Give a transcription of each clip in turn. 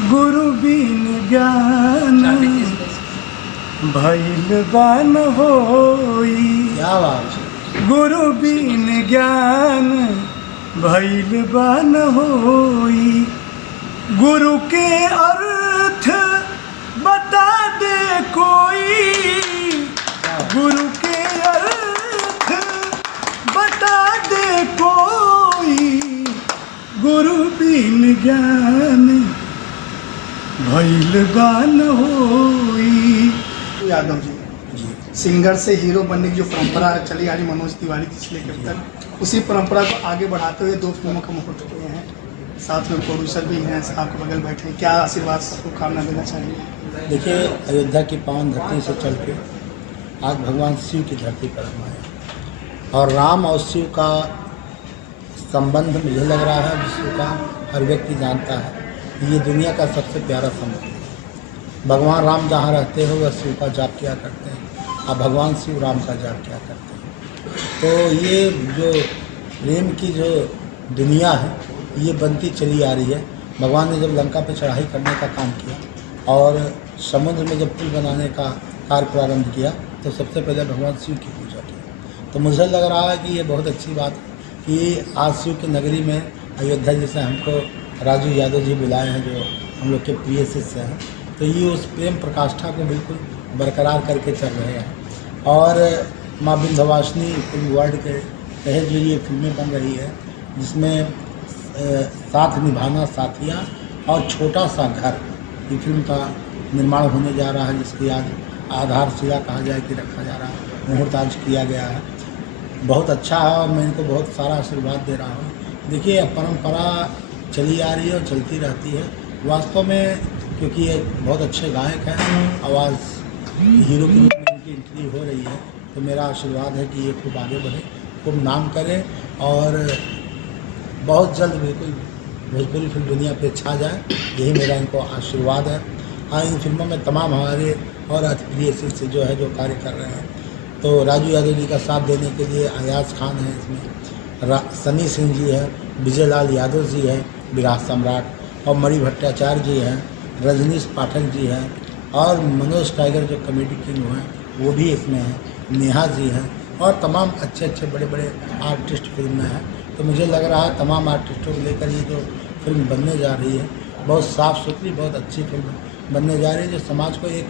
गुरु बिन ज्ञान भइल बा न होई। क्या बात है। गुरु बिन ज्ञान भइल बा न होई। गुरु के अर्थ बता दे कोई। गुरु के अर्थ बता दे कोई। गुरु बिन ज्ञान भइल बा न होई। यादव जी सिंगर से हीरो बनने की जो परंपरा चली आ रही मनोज तिवारी जी से लेकर तक, उसी परंपरा को आगे बढ़ाते हुए 2 फिल्मों का मुहूर्त हुए हैं। साथ में प्रोड्यूसर भी हैं, आपके बगल बैठे हैं। क्या आशीर्वाद सबको कामना देना चाहिए? देखिए, अयोध्या की पावन धरती से चल के आज भगवान शिव की धरती पर हम आए और राम और शिव का संबंध मुझे लग रहा है विश्व का हर व्यक्ति जानता है। ये दुनिया का सबसे प्यारा संबंध है। भगवान राम जहाँ रहते हो वह शिव का जाप किया करते हैं और भगवान शिव राम का जाप किया करते हैं। तो ये जो प्रेम की जो दुनिया है ये बनती चली आ रही है। भगवान ने जब लंका पर चढ़ाई करने का काम किया और समुद्र में जब पुल बनाने का कार्य प्रारंभ किया तो सबसे पहले भगवान शिव की पूजा की। तो मुझे लग रहा है कि ये बहुत अच्छी बात है कि आज शिव की नगरी में अयोध्या जैसे हमको राजू यादव जी बुलाए हैं जो हम लोग के प्रिय शिष्य हैं। तो ये उस प्रेम प्रकाष्ठा को बिल्कुल बरकरार करके चल रहे हैं। और माँ विंध्यवासिनी फिल्म वर्ल्ड के तहत जो ये फिल्में बन रही है जिसमें साथ निभाना साथिया और छोटा सा घर, ये फिल्म का निर्माण होने जा रहा है जिसकी आज आधारशिला कहा जाए कि रखा जा रहा है, मुहूर्त आज किया गया है। बहुत अच्छा है और मैं इनको बहुत सारा आशीर्वाद दे रहा हूँ। देखिए, परंपरा चली आ रही है और चलती रहती है। वास्तव में क्योंकि ये बहुत अच्छे गायक हैं, आवाज़ हीरो के रूप में इनकी एंट्री हो रही है, तो मेरा आशीर्वाद है कि ये खूब आगे बढ़े, खूब नाम करें और बहुत जल्द बिल्कुल भोजपुरी फिल्म दुनिया पे छा जाए। यही मेरा इनको आशीर्वाद है। हाँ, इन फिल्मों में तमाम हमारे और अति प्रिय शिष्य जो है जो कार्य कर रहे हैं। तो राजू यादव जी का साथ देने के लिए अयाज खान है इसमें, सनी सिंह जी है, विजय लाल यादव जी है विराट सम्राट, और मणि भट्टाचार्य जी हैं, रजनीश पाठक जी हैं और मनोज टाइगर जो कॉमेडी किंग हैं वो भी इसमें हैं, नेहा जी हैं और तमाम अच्छे अच्छे बड़े बड़े आर्टिस्ट फिल्म में हैं। तो मुझे लग रहा है तमाम आर्टिस्टों को लेकर ये जो फिल्म बनने जा रही है बहुत साफ़ सुथरी, बहुत अच्छी फिल्म बनने जा रही है जो समाज को एक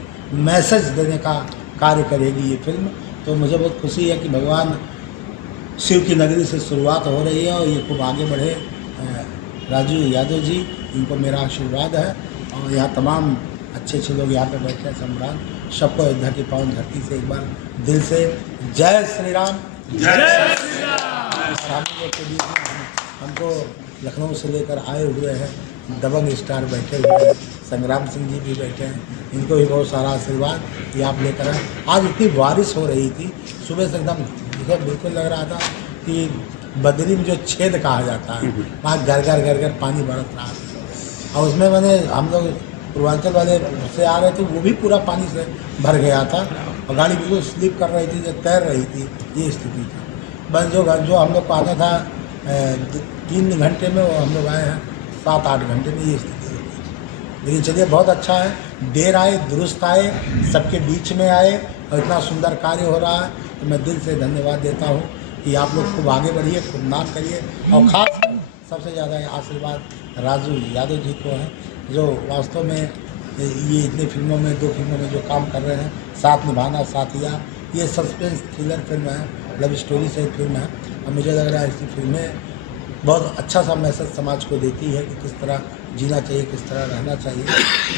मैसेज देने का कार्य करेगी ये फिल्म। तो मुझे बहुत खुशी है कि भगवान शिव की नगरी से शुरुआत हो रही है और ये खूब आगे बढ़े। राजू यादव जी, इनको मेरा आशीर्वाद है और यहाँ तमाम अच्छे अच्छे लोग यहाँ पे बैठे हैं सम्राट, सबको अयोध्या की पावन धरती से एक बार दिल से जय श्री राम। जय श्री राम। के बीच में हमको लखनऊ से लेकर आए हुए हैं दबंग स्टार बैठे हुए हैं, संग्राम सिंह जी भी बैठे हैं, इनको भी बहुत सारा आशीर्वाद ये आप लेकर आए। आज इतनी बारिश हो रही थी सुबह से एकदम बिल्कुल लग रहा था कि बदरी में जो छेद कहा जाता है वहाँ घर घर पानी बरस रहा था। और उसमें मैंने हम लोग पूर्वांचल वाले से आ रहे थे वो भी पूरा पानी से भर गया था और गाड़ी बिल्कुल स्लिप कर रही थी, जो तैर रही थी, ये स्थिति थी। बस जो हम लोग को आना था 3 घंटे में, वो हम लोग आए हैं 7-8 घंटे में, ये स्थिति होगी। लेकिन चलिए बहुत अच्छा है, देर आए दुरुस्त आए, सबके बीच में आए और इतना सुंदर कार्य हो रहा है। तो मैं दिल से धन्यवाद देता हूँ कि आप लोग खूब आगे बढ़िए, खूब नाम करिए और ख़ास सबसे ज़्यादा आशीर्वाद राजू यादव जी को है जो वास्तव में ये इतनी फिल्मों में 2 फिल्मों में जो काम कर रहे हैं, साथ निभाना साथिया, ये सस्पेंस थ्रिलर फिल्म है, लव स्टोरी से फिल्म है और मुझे लग रहा है ऐसी फिल्में बहुत अच्छा सा मैसेज समाज को देती है कि किस तरह जीना चाहिए, किस तरह रहना चाहिए।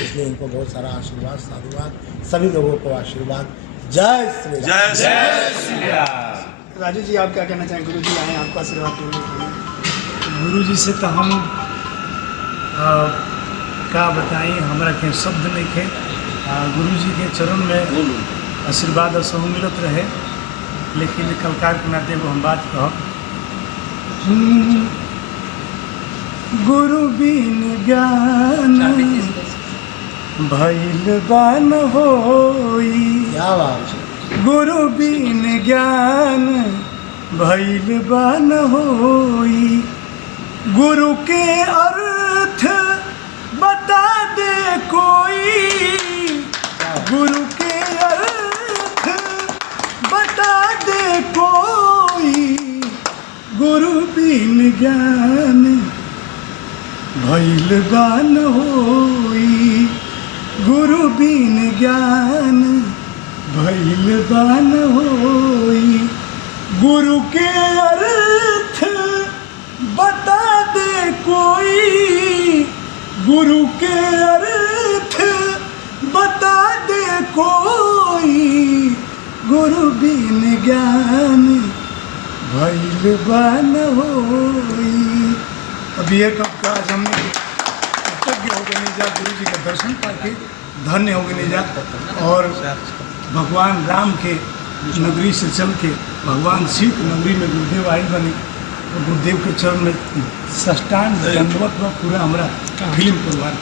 इसलिए इनको बहुत सारा आशीर्वाद, साधुवाद, सभी लोगों को आशीर्वाद। जय श्री राम। जय श्री राम। राजू जी, आप क्या कहना चाहेंगे? गुरु जी आए आपको आशीर्वाद देने के लिए। गुरु जी से तो हम का बताई, हमरा के शब्द नहीं थे। गुरु जी के चरण में आशीर्वाद और सहु मिलत रहे। लेकिन कलकार के नाते वो हम बात कह, गुरु बिन ज्ञान भइल बा न होई। क्या बात है। गुरु बिन ज्ञान भइल बा न होई। गुरु के अर्थ बता दे कोई, गुरु के अर्थ बता दे कोई, गुरु बिन ज्ञान भइल बा न होई, गुरु बिन ज्ञान भइल बा न होई, गुरु के अर्थ बता दे कोई, गुरु के अर्थ बता दे कोई, गुरु बिन ज्ञान भइल बा न होई। अब ये कब का आज हमने कृतज्ञ हो गए जा, गुरु जी का दर्शन पाके धन्य हो गए जा, और भगवान राम के नगरी से चल के भगवान शिव की नगरी में गुरुदेव आई बने, और गुरुदेव के चरण में साष्टांग दंडवत पूरा हमारा फिल्म परिवार